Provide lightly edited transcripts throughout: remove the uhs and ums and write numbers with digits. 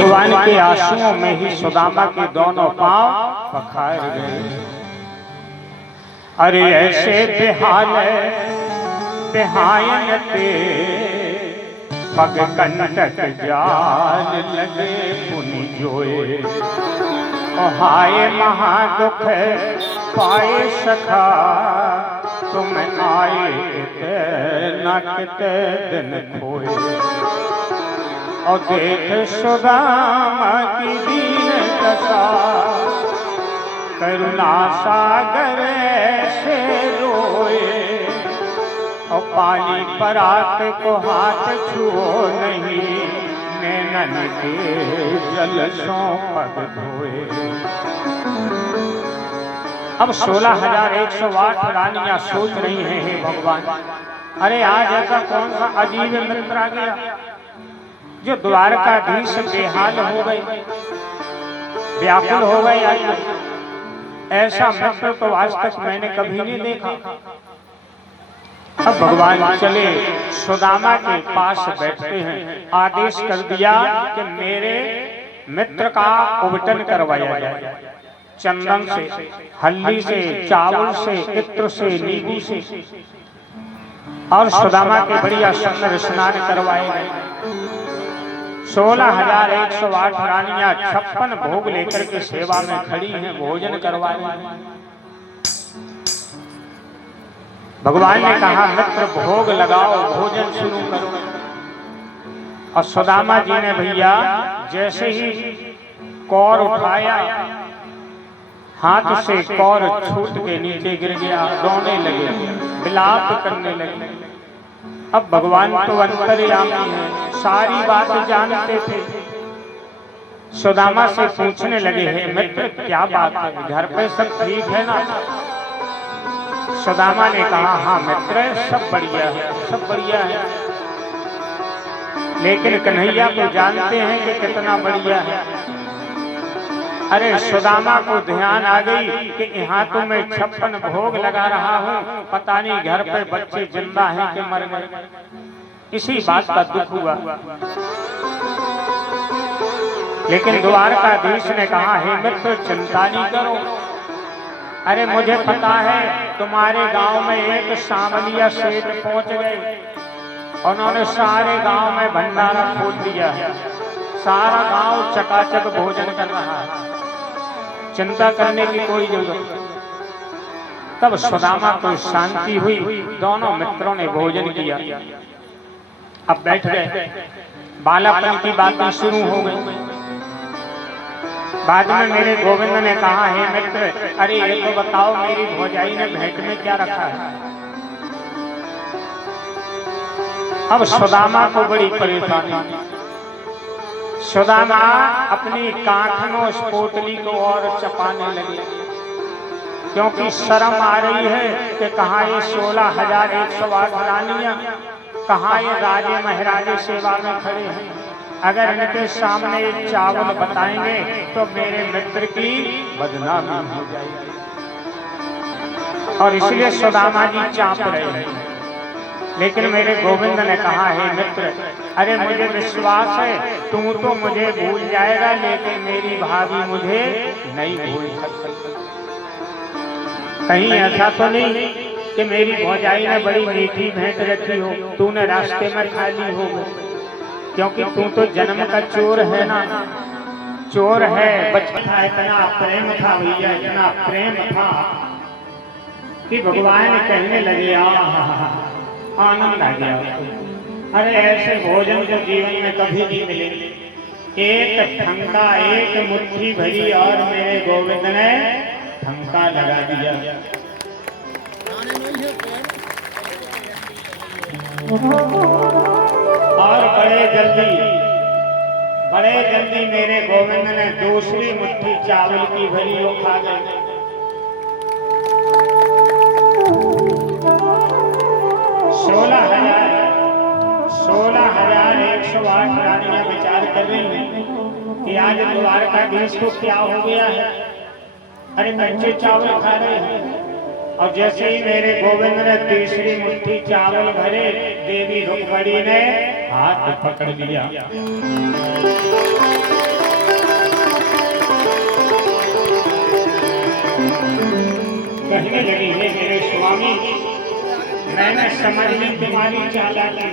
भगवान के आंसुओं में ही सुदामा के दोनों पांव पखार गए। अरे ऐसे बेहाल बेहायन ते पग कंटक जाल लगे पुनि जोए। हाय महादुख पाए सखा तुम आए न किते दिन खोए। और देख सुदामा की दीन दशा करुणा सागर से रोए। और पानी परात को हाथ छुओ नहीं नैनन के जल सो पग धोए। अब 16,108 रानियां सोच रही हैं, हे भगवान, अरे आज ऐसा कौन सा अजीब मित्र आ गया जो द्वारकाधीश बेहाल हो गए, व्याकुल हो गए। आज ऐसा मित्र तो आज तक मैंने कभी नहीं देखा। अब भगवान चले सुदामा के पास बैठते हैं, आदेश कर दिया कि मेरे मित्र का उबटन करवाया जाए, चंदन से, हल्दी से, चावल से, इत्र से, नींबू से, और सुदामा के बढ़िया सुंदर स्नान करवाए गए। 16,108 रानियां 56 भोग लेकर के सेवा में खड़ी हैं, भोजन करवाए। भगवान ने कहा मित्र भोग लगाओ, भोजन शुरू करो। और सुदामा जी ने भैया जैसे ही कौर उठाया, हाथ से कौर छूट के नीचे गिर गया, रोने लगे, विलाप करने लगे। अब भगवान तो अंतर्यामी है, सारी बात जानते थे। सुदामा से पूछने लगे, हे मित्र क्या बात है, घर पे सब ठीक है ना? सुदामा ने कहा, हाँ मित्र सब बढ़िया है, सब बढ़िया है। लेकिन कन्हैया को जानते हैं कि कितना बढ़िया है। अरे सुदामा को ध्यान आ गई कि यहाँ तो मैं 56 भोग लगा रहा हूँ, पता नहीं घर पे बच्चे जिंदा हैं कि मर गए। इसी बात का दुख हुआ। लेकिन द्वारकाधीश ने कहा, हे मित्र चिंता नहीं करो। अरे मुझे पता है तुम्हारे गांव में एक सामलिया सेठ पहुंच गए, उन्होंने सारे गांव में भंडारा खोल दिया है, सारा गांव चकाचक भोजन कर रहा है, चिंता करने की कोई जरूरत नहीं। तब सुदामा को शांति हुई, दोनों मित्रों ने भोजन किया। अब बैठ गए, बालापन की बातें शुरू हो गई। बाद में मेरे गोविंद ने कहा, हे मित्र अरे ये तो बताओ मेरी भौजाई ने भेंट में क्या रखा है? अब सुदामा को बड़ी परेशानी। सुदामा अपनी कांखनों पोटली को और चपाने लगे, क्योंकि शर्म आ रही है कि कहाँ ये 16,108 रानियां, कहाँ ये राजे महाराजे सेवा में खड़े हैं। अगर इनके सामने एक चावल बताएंगे तो मेरे मित्र की बदनामी हो जाएगी। और इसलिए सुदामा जी चाप रहे हैं। लेकिन मेरे गोविंद ने कहा, हे मित्र अरे मुझे विश्वास है तू तो मुझे भूल जाएगा, लेकिन मेरी भाभी मुझे नहीं भूल सकती। कहीं ऐसा तो नहीं कि मेरी भौजाई ने बड़ी मीठी भेंट रखी हो, तूने रास्ते में खा ली हो, क्योंकि तू तो जन्म का चोर है ना, चोर है। बचपन था, इतना प्रेम था भैया, इतना प्रेम था कि भगवान कहने लगे आनंद आ गया। अरे ऐसे भोजन जो जीवन में कभी नहीं मिले। एक ठंका, एक मुट्ठी भरी और मेरे गोविंद ने ठंका लगा दिया। और बड़े जल्दी मेरे गोविंद ने दूसरी मुट्ठी चावल की भरी वो खा गए। 16,108 रानियां विचार कर रही हैं कि आज द्वारकाधीश को क्या हो गया है। अरे कच्चे चावल खा रहे हैं। और जैसे ही मेरे गोविंद ने तीसरी मुट्ठी चावल भरे, देवी रुक्मणी ने हाथ पकड़ लिया। मैंने समझ ली तुम्हारी चालाकी।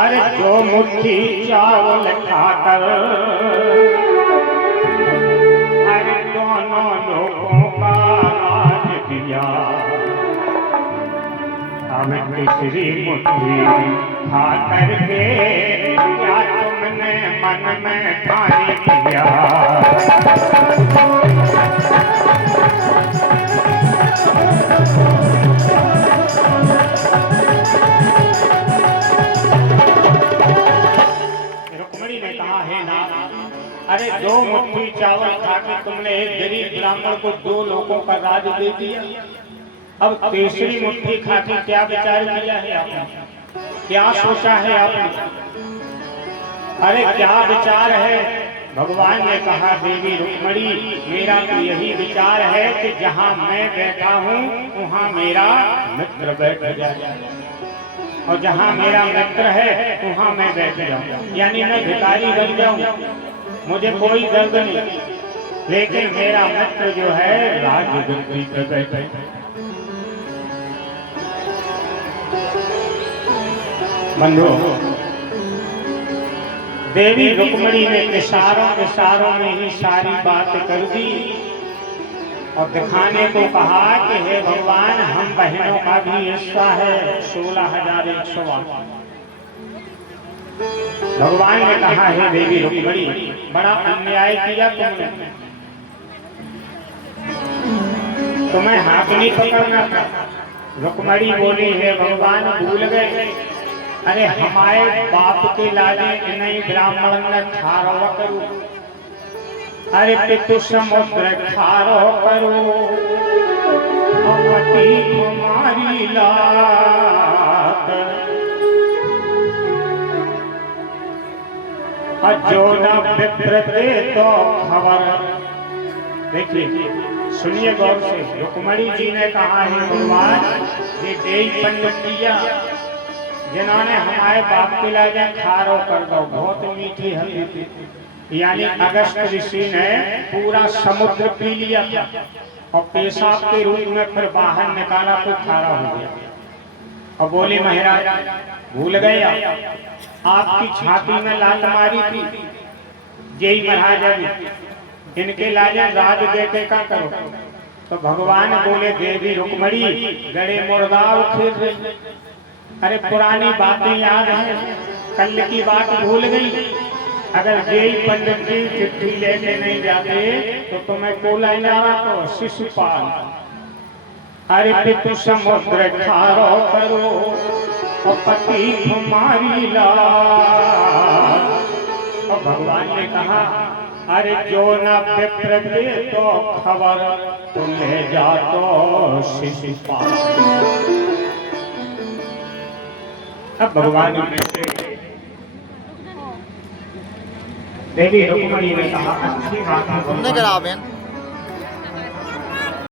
अरे 2 मुट्ठी चावल खाकर अरे दोनों लोगों का राज दिया। अब तीसरी मुट्ठी खा करके क्या तुमने मन में ठान लिया। रुक्मिणी ने कहा, हे नाथ, अरे 2 मुट्ठी चावल खाकर तुमने एक गरीब ब्राह्मण को 2 लोगों का राज दे दिया। अब तीसरी मुट्ठी खाकर क्या विचार किया है आपने? क्या सोचा है आपने? अरे क्या विचार है? भगवान ने कहा, देवी रुक्मिणी, मेरा तो यही विचार है कि जहाँ मैं बैठा हूँ वहाँ मेरा मित्र बैठ जाए, और जहाँ मेरा मित्र है वहाँ मैं बैठ जाऊँ। यानी मैं भिखारी बन जाऊँ, मुझे कोई दर्द नहीं, लेकिन मेरा मित्र जो है राजगद्दी पर बैठे। बंधुओं, देवी रुक्मिणी ने इशारों में ही सारी बात कर दी और दिखाने को कहा कि हे भगवान, हम बहनों का भी हिस्सा है 16,108। भगवान ने कहा, हे देवी रुक्मिणी, बड़ा अन्याय किया तुमने, तुम्हें हाथ नहीं पकड़ना था। रुक्मिणी बोली, हे भगवान, भूल गए। अरे हमारे बाप के लाजे नहीं ब्राह्मण ने खारो करो, अरे पितु समुद्र खारो करो, पति कुमारी लात जो न विप्रते तो खबर। देखिए, सुनिए गौर से, रुक्मिणी जी ने कहा, है भगवान, ये देई पंडित किया जिन्होंने हमारे बाप के लाजे खारो कर दो, बहुत मीठी हल्दी थी। यानी अगस्त ऋषि ने पूरा समुद्र पी लिया और पेशाब के रूप में फिर बाहर निकाला तो खारा हो गया। और बोले, महाराज भूल गए, आपकी छाती में लात मारी थी, यही महाराज इनके लाजे राज देते का करो। तो भगवान बोले, देवी रुक्मिणी, गड़े मुर्दाव फिर अरे पुरानी बातें याद हैं, कल की बात भूल गई। अगर जेई पंडित जी चिट्ठी लेके नहीं जाते तो तुम्हें कोला जाना तो शिशुपाल। अरे पितु समुद्र खारो करो और पति कुमारी लात। और भगवान ने कहा, अरे जो न विप्र दे तो खबर, तुम ले जा तो शिशुपाल। अब भगवान देवी रुक्मिणी ने कहा, अच्छी बात है।